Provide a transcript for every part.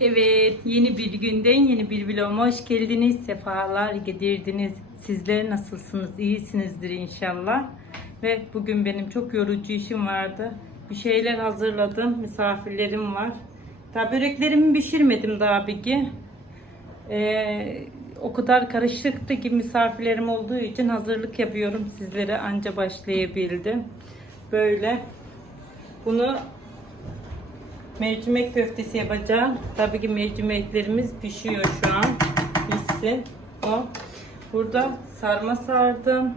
Evet, yeni bir günden yeni bir vloguma hoş geldiniz. Sefalar getirdiniz. Sizler nasılsınız? İyisinizdir inşallah. Ve bugün benim çok yorucu işim vardı. Bir şeyler hazırladım. Misafirlerim var. Daha böreklerimi pişirmedim daha Bigi. Ee, o kadar karışıktı ki misafirlerim olduğu için hazırlık yapıyorum. Sizlere anca başlayabildim. Böyle. Bunu Mercimek köftesi yapacağım. Tabii ki mercimeklerimiz pişiyor şu an. Pişsin. O. Burada sarma sardım.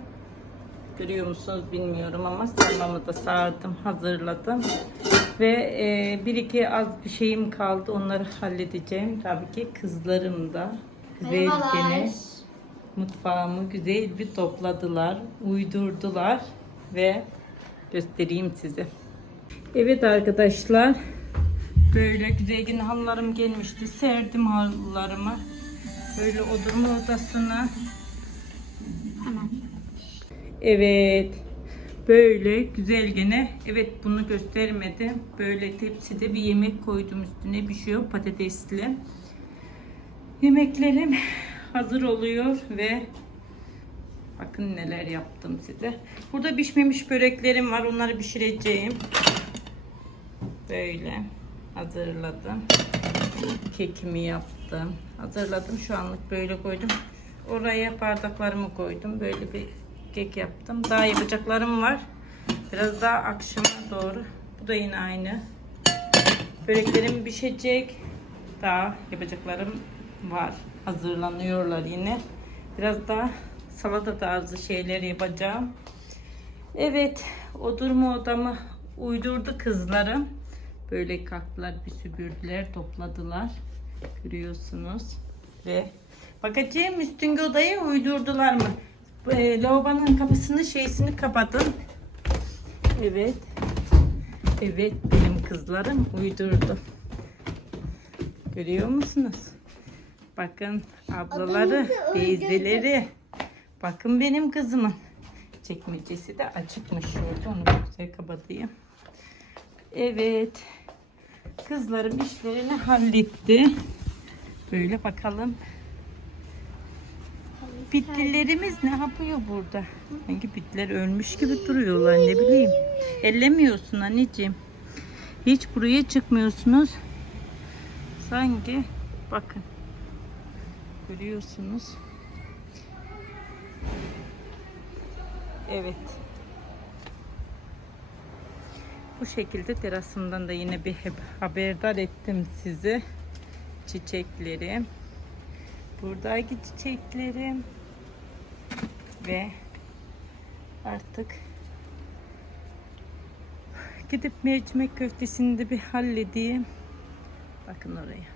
Görüyor musunuz bilmiyorum ama sarmamı da sardım, hazırladım. Ve e, bir iki az bir şeyim kaldı. Onları halledeceğim. Tabii ki kızlarım da güzel gene mutfağımı güzel bir topladılar, uydurdular ve göstereyim size. Evet arkadaşlar. Böyle güzel yine halılarım gelmişti. Serdim halılarımı. Böyle oturma odasına. Hemen. Evet. Böyle güzel gene. Evet bunu göstermedim. Böyle tepside bir yemek koydum üstüne. Pişiyor patatesli. Yemeklerim hazır oluyor ve bakın neler yaptım size. Burada pişmemiş böreklerim var. Onları pişireceğim. Böyle hazırladım. Kekimi yaptım. Hazırladım. Şu anlık böyle koydum. Oraya bardaklarımı koydum. Böyle bir kek yaptım. Daha yapacaklarım var. Biraz daha akşama doğru. Bu da yine aynı. Böreklerim pişecek. Daha yapacaklarım var. Hazırlanıyorlar yine. Biraz daha salata tarzı şeyler yapacağım. Evet, oturma odamı uydurdu kızlarım. Böyle kalktılar, bir süpürdüler, topladılar. Görüyorsunuz. Ve bakacağım üstünge odayı uydurdular mı? E, lavabonun kapısını şeysini kapadım. Evet. Evet benim kızlarım uydurdu. Görüyor musunuz? Bakın ablaları, teyzeleri. Bakın benim kızımın. Çekmecesi de açıkmış şurada. Onu güzel kapatayım. Evet. Kızlarım işlerini halletti. Böyle bakalım. Bitlilerimiz ne yapıyor burada? Sanki bitler ölmüş gibi duruyorlar ne bileyim. Ellemiyorsun anneciğim. Hiç buraya çıkmıyorsunuz. Sanki bakın. Görüyorsunuz. Evet. Bu şekilde terasımdan da yine bir haberdar ettim sizi. Çiçeklerim. Buradaki çiçeklerim. Ve artık gidip mercimek köftesini de bir halledeyim. Bakın oraya.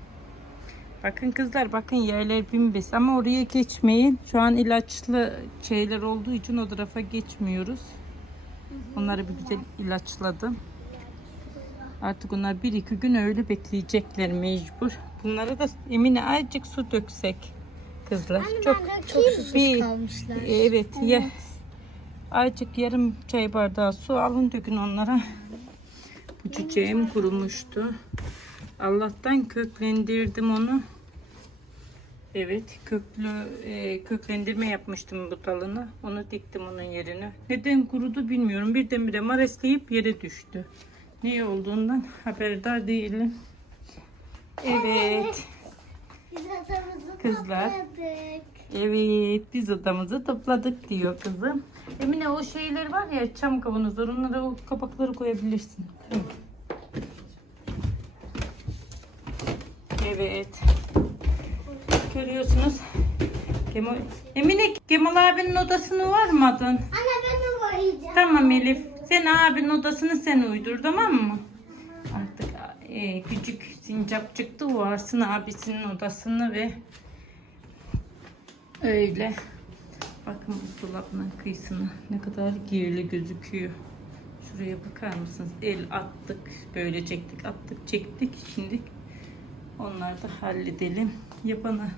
Bakın kızlar bakın yerler bimbes ama oraya geçmeyin. Şu an ilaçlı şeyler olduğu için o tarafa geçmiyoruz. Onları bir güzel ilaçladım. Artık onlar bir iki gün öyle bekleyecekler mecbur. Bunlara da Emine azıcık su döksek kızlar. çok çok susuz bir- kalmışlar. Evet, ye. Azıcık yarım çay bardağı su alın dökün onlara. Bu çiçeğim kurumuştu. Allah'tan köklendirdim onu. Evet, köklü e, köklendirme yapmıştım bu dalını. Onu diktim onun yerine. Neden kurudu bilmiyorum. Birdenbire maresleyip yere düştü. Ne olduğundan haberdar değilim. Evet. Biz adamızı Kızlar. topladık. Evet, biz odamızı topladık diyor kızım. Emine o şeyler var ya çam kavanozlar onlara o kapakları koyabilirsin. Hı. Evet. Görüyorsunuz. Kemal, Emine Kemal abinin odasını varmadın. Anne ben de boyayacağım. Tamam Elif. Sen abinin odasını sen uydur tamam mı? Artık e, küçük sincap çıktı. O Arsın abisinin odasını ve öyle. Bakın bu dolabın kıyısına ne kadar girli gözüküyor. Şuraya bakar mısınız? El attık. Böyle çektik attık çektik. Şimdi onları da halledelim. Yapana.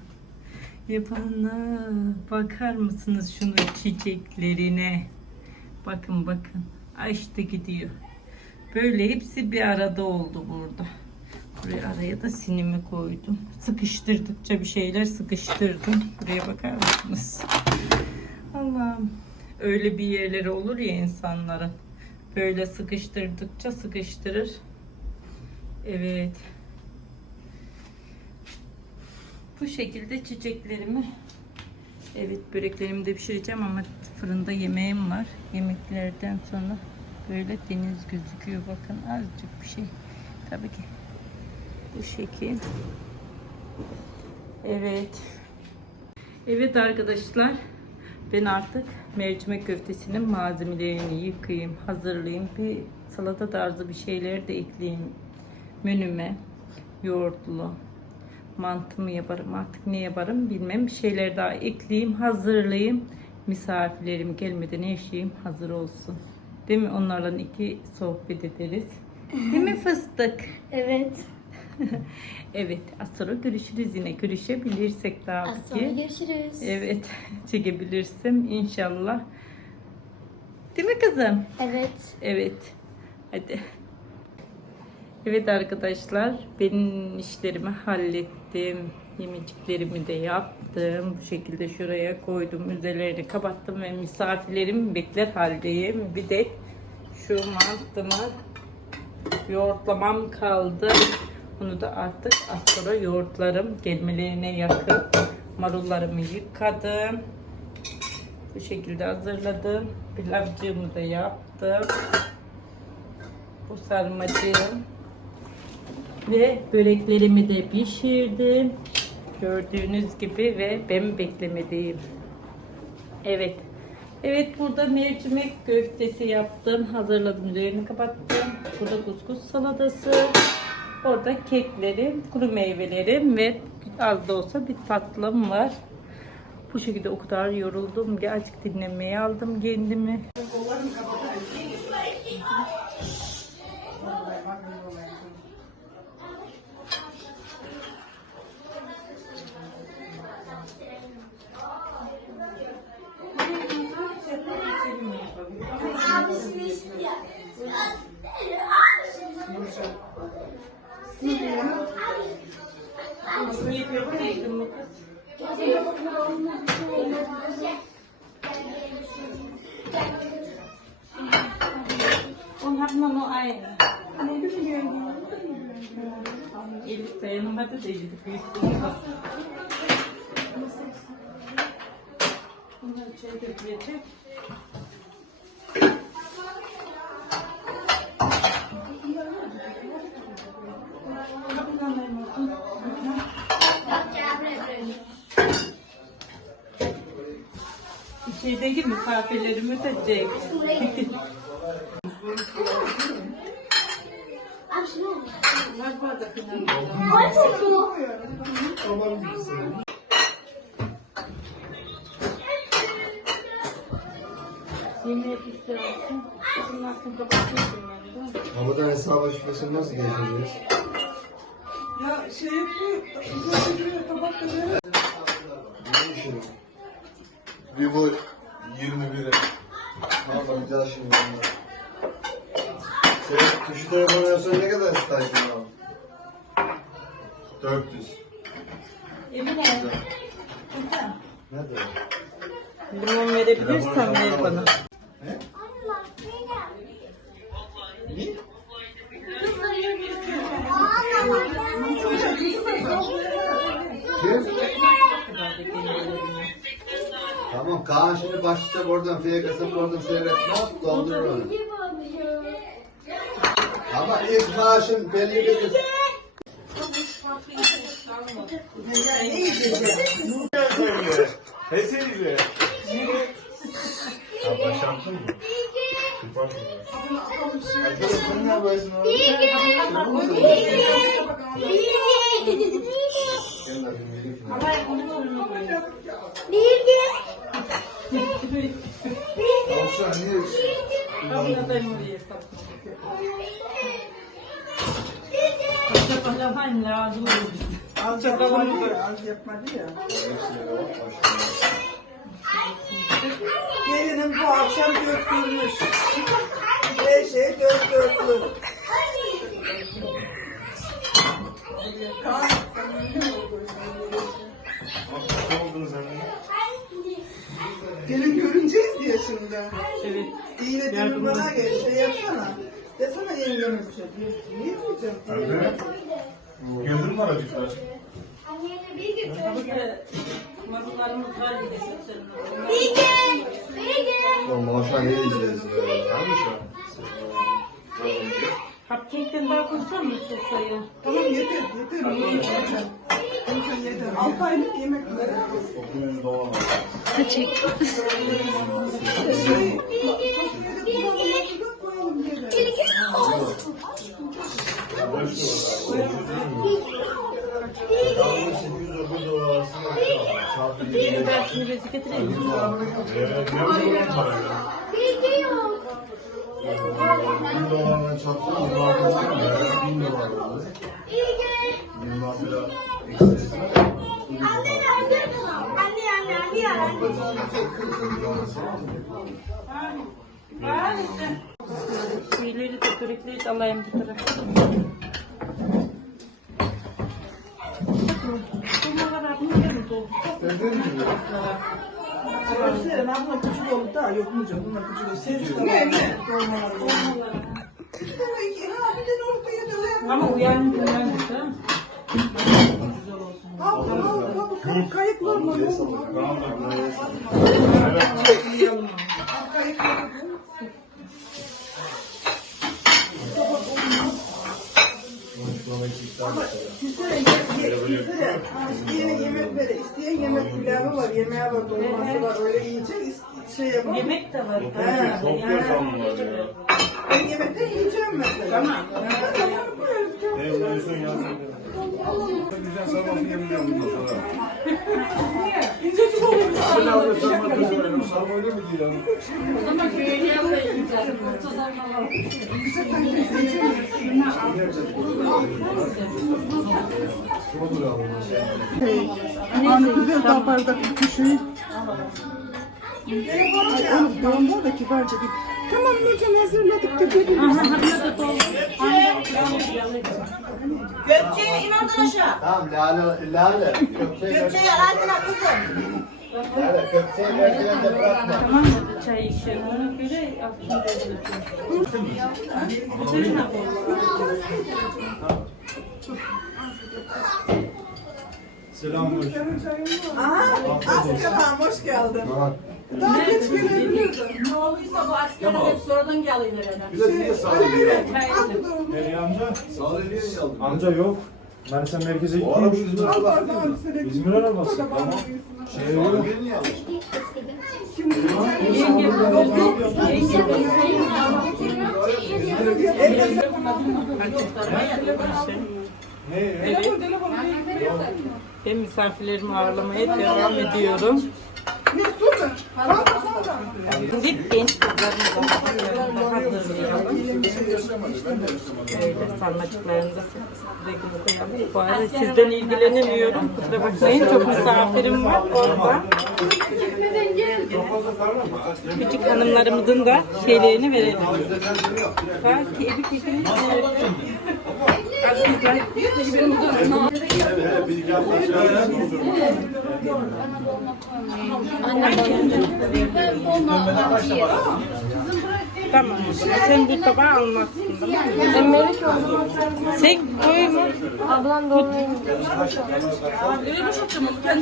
Yapana. Bakar mısınız şunu çiçeklerine? Bakın bakın. Açtı gidiyor. Böyle hepsi bir arada oldu burada. Buraya araya da sinimi koydum. Sıkıştırdıkça bir şeyler sıkıştırdım. Buraya bakar mısınız? Allah'ım. Öyle bir yerleri olur ya insanların. Böyle sıkıştırdıkça sıkıştırır. Evet. Bu şekilde çiçeklerimi Evet böreklerimi de pişireceğim ama fırında yemeğim var. Yemeklerden sonra böyle deniz gözüküyor. Bakın azıcık bir şey. Tabii ki bu şekil. Evet. Evet arkadaşlar. Ben artık mercimek köftesinin malzemelerini yıkayayım, hazırlayayım. Bir salata tarzı bir şeyler de ekleyeyim menüme. Yoğurtlu, mantı mı yaparım artık ne yaparım bilmem. Bir şeyler daha ekleyeyim, hazırlayayım. Misafirlerim gelmeden her şeyim hazır olsun. Değil mi? Onlarla iki sohbet ederiz. Değil mi fıstık? Evet. evet. Az sonra görüşürüz yine. Görüşebilirsek daha Az sonra görüşürüz. Evet. Çekebilirsem inşallah. Değil mi kızım? Evet. Evet. Hadi. Evet arkadaşlar, ben işlerimi hallettim. Yemeciklerimi de yaptım. Bu şekilde şuraya koydum. Üzerlerini kapattım ve misafirlerim bekler haldeyim. Bir de şu mantımı yoğurtlamam kaldı. Bunu da artık az sonra yoğurtlarım gelmelerine yakın. Marullarımı yıkadım. Bu şekilde hazırladım. Pilavcığımı da yaptım. Bu sarmacığım. Ve böreklerimi de pişirdim. Gördüğünüz gibi ve ben beklemedeyim. Evet. Evet burada mercimek köftesi yaptım. Hazırladım. Üzerini kapattım. Burada kuskus salatası. Orada keklerim, kuru meyvelerim ve az da olsa bir tatlım var. Bu şekilde o kadar yoruldum ki azıcık dinlemeye aldım kendimi. Eine. Elif dayanamadı da Elif büyüttü. Bunları içeri götürecek. İçerideki misafirlerimi. Var bardak Yemek istiyorsun. Yani. değil mi? Havadan şifresini nasıl geçeceğiz? Ya şey yapıyor, uzun duruyor, tabak da. Ne işin? Vivo 21'e. Ne yapacağız şimdi onunla? Senin tuşu telefonu yapsan ne kadar stajın abi? 400. Emine. Kızım, Ne de? Limon verebilirsen ver bana. Ne? Ne? Kim? Tamam Kaan şimdi başlayacak oradan fiyat kasıp oradan seyretme doldurur onu. Ama ilk maaşın belli bir Hesenize. Abla şansın mı? Süper mi? Ne? Tavşan niye? Abla ben oraya satmak Çapalan lazım olur bize. Az yapmadı, az yapmadı ya. Gelinim bu akşam döktürmüş. Her şey dört dörtlük. Kaan sen ne oldu? Gelin görüneceğiz diye şimdi. Evet. İğne demir Yardım bana et. gel. Şey yapsana. Desene bir şey. Niye diyeceğim? Evet. Aracıklar? Annene bir gün. Marullarımız var bir de. Bilge. Bilge. Oğlum boşa ne yiyeceğiz ya? Tamam mı şu an? Cupcake'ten daha koysan mı sofraya? Tamam yeter. Yeter. Yeter. Yeter. yeter. Altı aylık yemekleri. Okulun doğal. Çek. Bir de dersini bezi getireyim. Bilge yok. Bin dolarla çarpsana ne yapacaksın ya? Bin dolar oldu. Anne. Var işte. Şeyleri de börekleri de alayım bir tarafa. Bunlar abim gelin doldu. Sen abla küçük olup da yok mu canım? Bunlar küçük olup. Servis de Ne ne? Dolmalar. Ha bir de ortaya da Ama da. Abla abla abla kayıklar mı? Yok mu? Kayıklar mı? Güzel, ye- güzel. Ha, İsteyen yemek ver, isteyen yemek pilavı var, yemeği var, dolması var, öyle is- şey yapalım. Yemek de var. Ha, Çok yazan var ya. Ben yemekten yiyeceğim mesela. Tamam. Ne yazıyorsun yazın. Güzel sabah yemiyorum bundan sonra. İncecik oluyor. Sarma öyle mi değil abi? Hani güzel bir şey. Oğlum doğumda da kibarca bir Tamam hocam hazırladık da geliyoruz. Gökçe'ye inandın aşağı. Tamam Lale, Lale. Gökçe'ye aradın ha kızım. Lale köpseyi merdivende bırakma. Tamam dedi çay içelim. Ona göre aklımda Güzel mi? Selamünaleyküm. Aha, Asker Hanım hoş geldin. Daha geç gelebilirdin. Ne olduysa bu askerler hep gelir herhalde. Bir de niye sağlıyor? Nereye amca? Sağlıyor niye aldın? Amca yok. Ben sen merkeze O araba gittim. İzmir'e Al bak. İzmir arabası. Tamam. Şey yok. Sağlıyor niye aldın? Yenge, Ne? Evet. Ben misafirlerimi ağırlamaya devam ediyorum. Şimdi genç kızlarımızı hazırlayalım. Öyle sarmacıklarımızı sürekli koyalım. Bu arada sizden ilgilenemiyorum. Kusura bakmayın. Çok misafirim var orada. Küçük hanımlarımızın da şeylerini verelim. Belki evi kekini. Tamam. Sen bu tabağı almazsın. Tamam mı? Sen koyma. Ablam doğumuna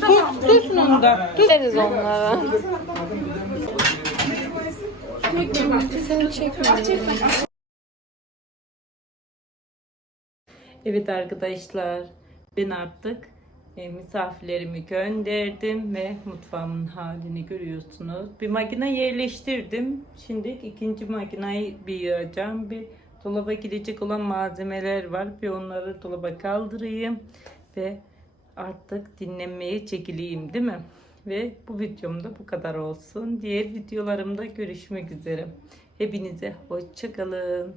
Tut, tutsun onu da. Tut. gideriz onlara. Seni çekmiyorum. Evet arkadaşlar. Ben artık e, misafirlerimi gönderdim ve mutfağımın halini görüyorsunuz. Bir makine yerleştirdim. Şimdi ikinci makineyi bir yığacağım. Bir dolaba gidecek olan malzemeler var. Bir onları dolaba kaldırayım ve artık dinlenmeye çekileyim değil mi? Ve bu videomda bu kadar olsun. Diğer videolarımda görüşmek üzere. Hepinize hoşçakalın.